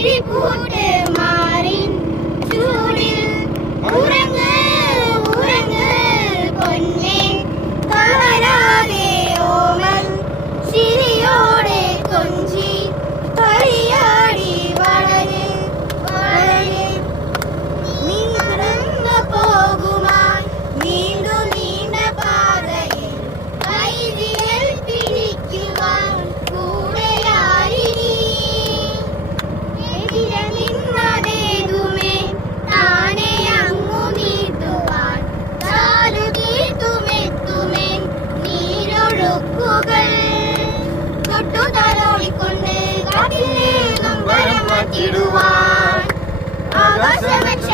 മിഴിപൂട്ട് മാറിൻ ചൂടിൽ ഉറങ്ങ് ഉറങ്ങ് പൊന്നേ തളരാതെ ഓമൽ ചിരിയോടെ കൊഞ്ചി കളിയാടി വളര് വളര് നീ നടന്നു പോകുമാൻ നീണ്ടു നീണ്ട പാതയിൽ കൈവിരൽ പിടിക്കുവാൻ കൂടെയായി നീ എതിരെ നിന്നതേതുമേ താനെ അങ്ങു നീട്ടുവാൻ ചാലു തീർത്തുമെത്തുമേ നീരൊഴുക്കുകൾ തൊട്ടു തലോടിക്കൊണ്ട് കാറ്റിൽ നിന്നും വരം മാറ്റിടുവാൻ ആകാശമെച്ച